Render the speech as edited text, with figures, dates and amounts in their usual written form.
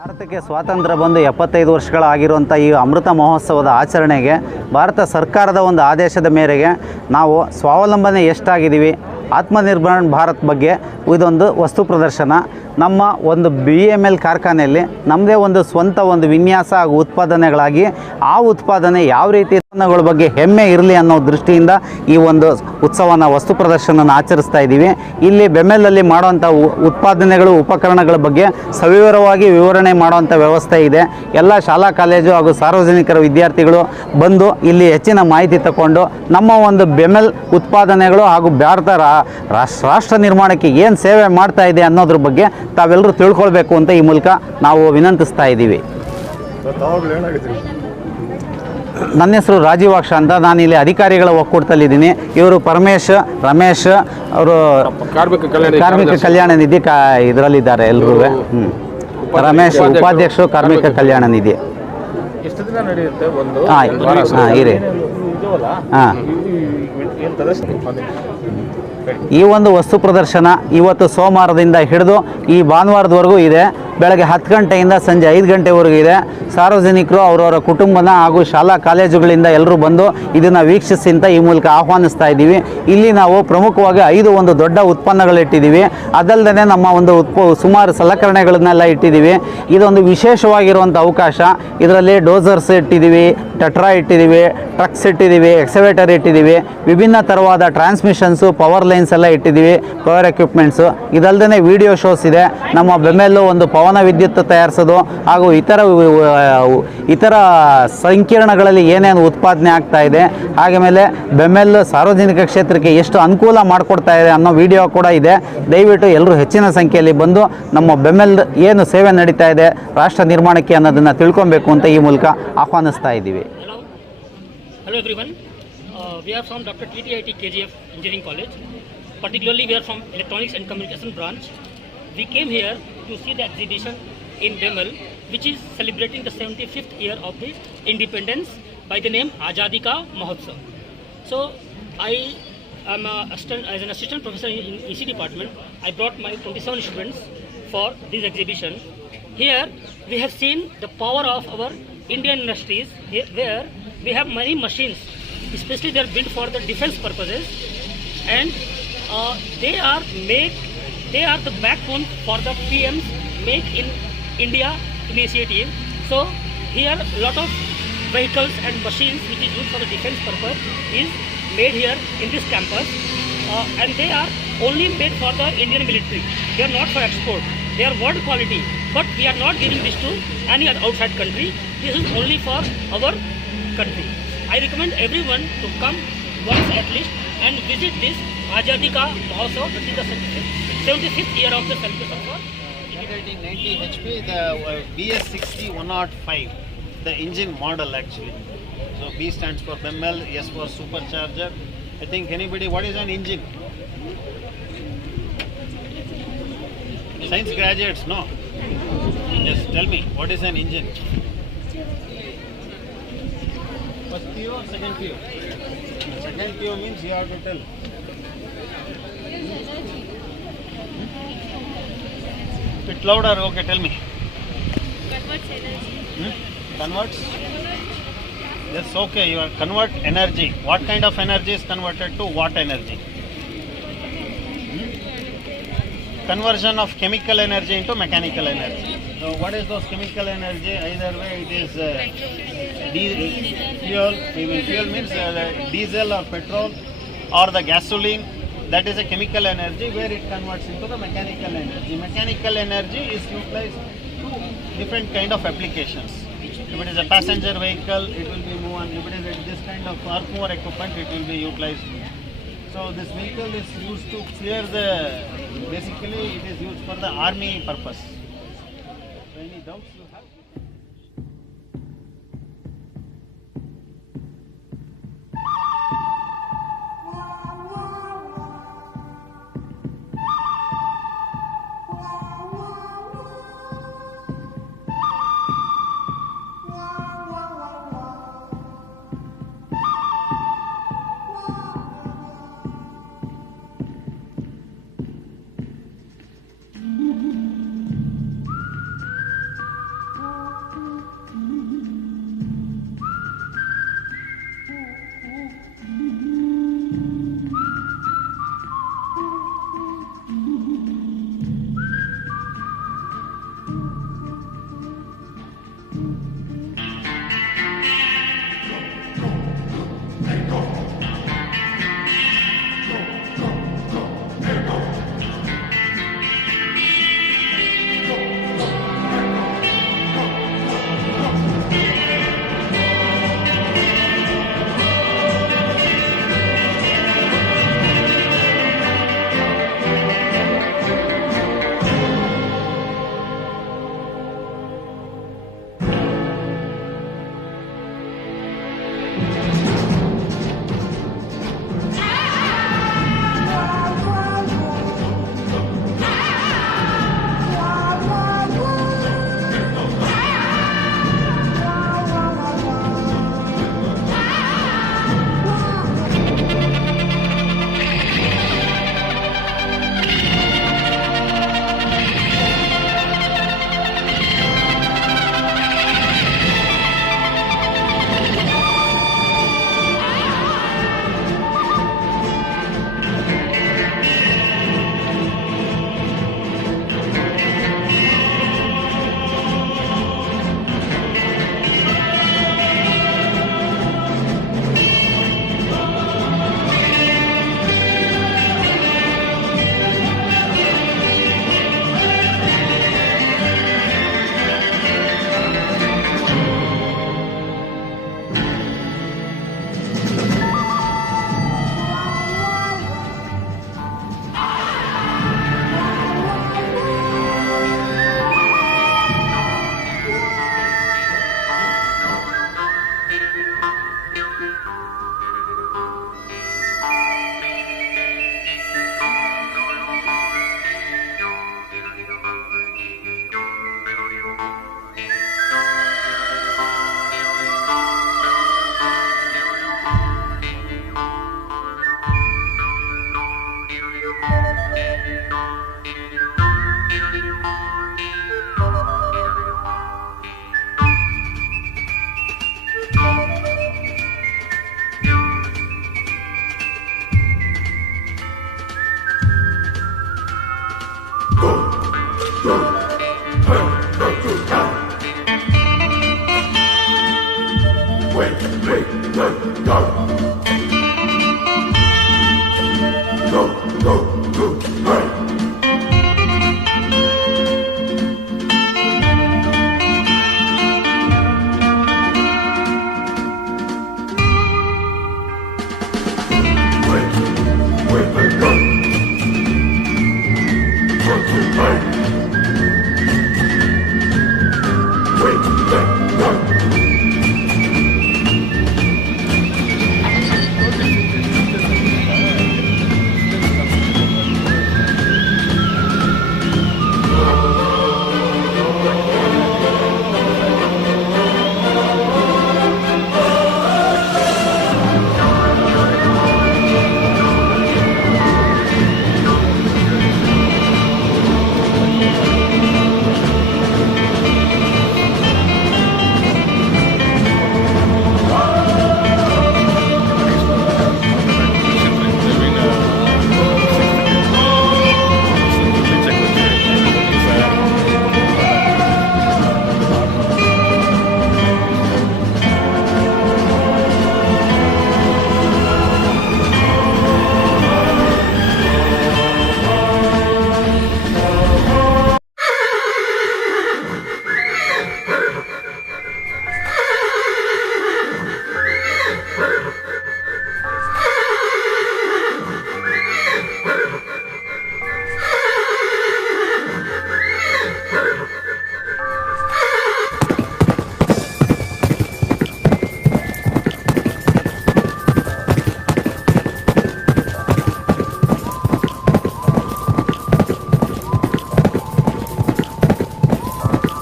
ಭಾರತಕ್ಕೆ ಸ್ವಾತಂತ್ರ್ಯ ಬಂದು 75 ವರ್ಷಗಳಾಗಿರುವಂಥ ಈ ಅಮೃತ ಮಹೋತ್ಸವದ ಆಚರಣೆಗೆ ಭಾರತ ಸರ್ಕಾರದ ಒಂದು ಆದೇಶದ ಮೇರೆಗೆ ನಾವು ಸ್ವಾವಲಂಬನೆ ಎಷ್ಟಾಗಿದ್ದೀವಿ, ಆತ್ಮನಿರ್ಭರ್ ಭಾರತ್ ಬಗ್ಗೆ ಇದೊಂದು ವಸ್ತು ಪ್ರದರ್ಶನ. ನಮ್ಮ ಒಂದು BML ಕಾರ್ಖಾನೆಯಲ್ಲಿ ನಮ್ಮದೇ ಒಂದು ಸ್ವಂತ ಒಂದು ವಿನ್ಯಾಸ ಹಾಗೂ ಉತ್ಪಾದನೆಗಳಾಗಿ ಆ ಉತ್ಪಾದನೆ ಯಾವ ರೀತಿ ಉತ್ಪನ್ನಗಳ ಬಗ್ಗೆ ಹೆಮ್ಮೆ ಇರಲಿ ಅನ್ನೋ ದೃಷ್ಟಿಯಿಂದ ಈ ಒಂದು ಉತ್ಸವನ ವಸ್ತು ಪ್ರದರ್ಶನನ ಆಚರಿಸ್ತಾ ಇದ್ದೀವಿ. ಇಲ್ಲಿ ಬೆಮ್ಮೆಲಲ್ಲಿ ಮಾಡುವಂಥ ಉತ್ಪಾದನೆಗಳು ಉಪಕರಣಗಳ ಬಗ್ಗೆ ಸವಿವರವಾಗಿ ವಿವರಣೆ ಮಾಡುವಂಥ ವ್ಯವಸ್ಥೆ ಇದೆ. ಎಲ್ಲ ಶಾಲಾ ಕಾಲೇಜು ಹಾಗೂ ಸಾರ್ವಜನಿಕರ ವಿದ್ಯಾರ್ಥಿಗಳು ಬಂದು ಇಲ್ಲಿ ಹೆಚ್ಚಿನ ಮಾಹಿತಿ ತಗೊಂಡು ನಮ್ಮ ಒಂದು ಬೆಮೆಲ್ ಉತ್ಪಾದನೆಗಳು ಹಾಗೂ ಭಾರತ ರಾಷ್ಟ್ರ ನಿರ್ಮಾಣಕ್ಕೆ ಏನು ಸೇವೆ ಮಾಡ್ತಾ ಇದೆ ಅನ್ನೋದ್ರ ಬಗ್ಗೆ ತಾವೆಲ್ಲರೂ ತಿಳ್ಕೊಳ್ಬೇಕು ಅಂತ ಈ ಮೂಲಕ ನಾವು ವಿನಂತಿಸ್ತಾ ಇದ್ದೀವಿ. ನನ್ನ ಹೆಸರು ರಾಜೀವಾಕ್ಷ ಅಂತ, ನಾನು ಇಲ್ಲಿ ಅಧಿಕಾರಿಗಳ ಒಕ್ಕೂಟದಲ್ಲಿದ್ದೀನಿ. ಇವರು ಪರಮೇಶ್, ರಮೇಶ್ ಅವರು ಕಾರ್ಮಿಕ ಕಲ್ಯಾಣ ನಿಧಿ ಇದರಲ್ಲಿದ್ದಾರೆ. ಎಲ್ಲರೂ ರಮೇಶ್ ಉಪಾಧ್ಯಕ್ಷರು ಕಾರ್ಮಿಕ ಕಲ್ಯಾಣ ನಿಧಿ. ಇರಿ. ಹಾಂ, ಈ ಒಂದು ವಸ್ತು ಪ್ರದರ್ಶನ ಇವತ್ತು ಸೋಮವಾರದಿಂದ ಹಿಡಿದು ಈ ಭಾನುವಾರದವರೆಗೂ ಇದೆ. ಬೆಳಗ್ಗೆ 10 ಗಂಟೆಯಿಂದ ಸಂಜೆ 5 ಗಂಟೆವರೆಗೂ ಇದೆ. ಸಾರ್ವಜನಿಕರು ಅವರವರ ಕುಟುಂಬನ ಹಾಗೂ ಶಾಲಾ ಕಾಲೇಜುಗಳಿಂದ ಎಲ್ಲರೂ ಬಂದು ಇದನ್ನು ವೀಕ್ಷಿಸಿ ಅಂತ ಈ ಮೂಲಕ ಆಹ್ವಾನಿಸ್ತಾ ಇದ್ದೀವಿ. ಇಲ್ಲಿ ನಾವು ಪ್ರಮುಖವಾಗಿ 5 ಒಂದು ದೊಡ್ಡ ಉತ್ಪನ್ನಗಳಿಟ್ಟಿದ್ದೀವಿ. ಅದಲ್ಲದೆ ನಮ್ಮ ಒಂದು ಸುಮಾರು ಸಲಕರಣೆಗಳನ್ನೆಲ್ಲ ಇಟ್ಟಿದ್ದೀವಿ. ಇದೊಂದು ವಿಶೇಷವಾಗಿರುವಂಥ ಅವಕಾಶ. ಇದರಲ್ಲಿ ಡೋಸರ್ಸ್ ಇಟ್ಟಿದ್ದೀವಿ, ಟೆಟ್ರಾ ಇಟ್ಟಿದ್ದೀವಿ, ಟ್ರಕ್ಸ್ ಇಟ್ಟಿದ್ದೀವಿ, ಎಕ್ಸವೇಟರ್ ಇಟ್ಟಿದ್ದೀವಿ, ವಿಭಿನ್ನ ಥರವಾದ ಟ್ರಾನ್ಸ್ಮಿಷನ್ಸು, ಪವರ್ ಲೈನ್ಸ್ ಎಲ್ಲ ಇಟ್ಟಿದ್ದೀವಿ, ಪವರ್ ಎಕ್ವಿಪ್ಮೆಂಟ್ಸು. ಇದಲ್ಲದೆ ವಿಡಿಯೋ ಶೋಸ್ ಇದೆ. ನಮ್ಮ ಬೆಮ್ಮೆಲ್ಲು ಒಂದು ಪವನ ವಿದ್ಯುತ್ ತಯಾರಿಸೋದು ಹಾಗೂ ಇತರ ಸಂಕೀರ್ಣಗಳಲ್ಲಿ ಏನೇನು ಉತ್ಪಾದನೆ ಆಗ್ತಾ ಇದೆ, ಹಾಗೆ ಮೇಲೆ ಬೆಮ್ಮೆಲ್ ಸಾರ್ವಜನಿಕ ಕ್ಷೇತ್ರಕ್ಕೆ ಎಷ್ಟು ಅನುಕೂಲ ಮಾಡಿಕೊಡ್ತಾ ಇದೆ ಅನ್ನೋ ವಿಡಿಯೋ ಕೂಡ ಇದೆ. ದಯವಿಟ್ಟು ಎಲ್ಲರೂ ಹೆಚ್ಚಿನ ಸಂಖ್ಯೆಯಲ್ಲಿ ಬಂದು ನಮ್ಮ ಬೆಮ್ಮೆಲ್ ಏನು ಸೇವೆ ನಡೀತಾ ಇದೆ ರಾಷ್ಟ್ರ ನಿರ್ಮಾಣಕ್ಕೆ ಅನ್ನೋದನ್ನು ತಿಳ್ಕೊಬೇಕು ಅಂತ ಈ ಮೂಲಕ ಆಹ್ವಾನಿಸ್ತಾ ಇದ್ದೀವಿ. Hello everyone, we are from Dr. TTIT KGF Engineering College. Particularly we are from Electronics and Communication branch. We came here to see the exhibition in Bemel, which is celebrating the 75th year of the independence by the name Azadi Ka Mahotsav. So I am as an assistant professor in EC department. I brought my 27 students for this exhibition. Here we have seen the power of our Indian industries, where we have many machines, especially they are built for the defense purposes, and they are the backbone for the PM's Make in India initiative. So here a lot of vehicles and machines which is used for the defense purpose is made here in this campus, and they are only made for the Indian military. They are not for export. They are world quality, but we are not giving this to any other outside country. This is only for our country. I recommend everyone to come once at least and visit this Azadi Ka Mahotsav, which is the 75th year of the celebration for 90 HP, the BS60-105, the engine model actually. So B stands for Bemmel, S for supercharger. I think anybody, what is an engine? Science graduates, no? Just tell me, what is an engine? First PO or second PO? Second PO means you have to tell. Bit louder, okay, tell me. Converts energy. Converts? Yes, okay, you are convert energy. What kind of energy is converted to what energy? Conversion of chemical energy into mechanical energy. So what is those chemical energy? Either way it is fuel. Fuel means diesel or petrol or the gasoline. That is a chemical energy where it converts into the mechanical energy. Mechanical energy is utilized to different kind of applications. If it is a passenger vehicle, it will be moved. If it is this kind of earthmover equipment, it will be utilized. So this vehicle is used to clear basically it is used for the army purpose. So any doubts you have? Make the dark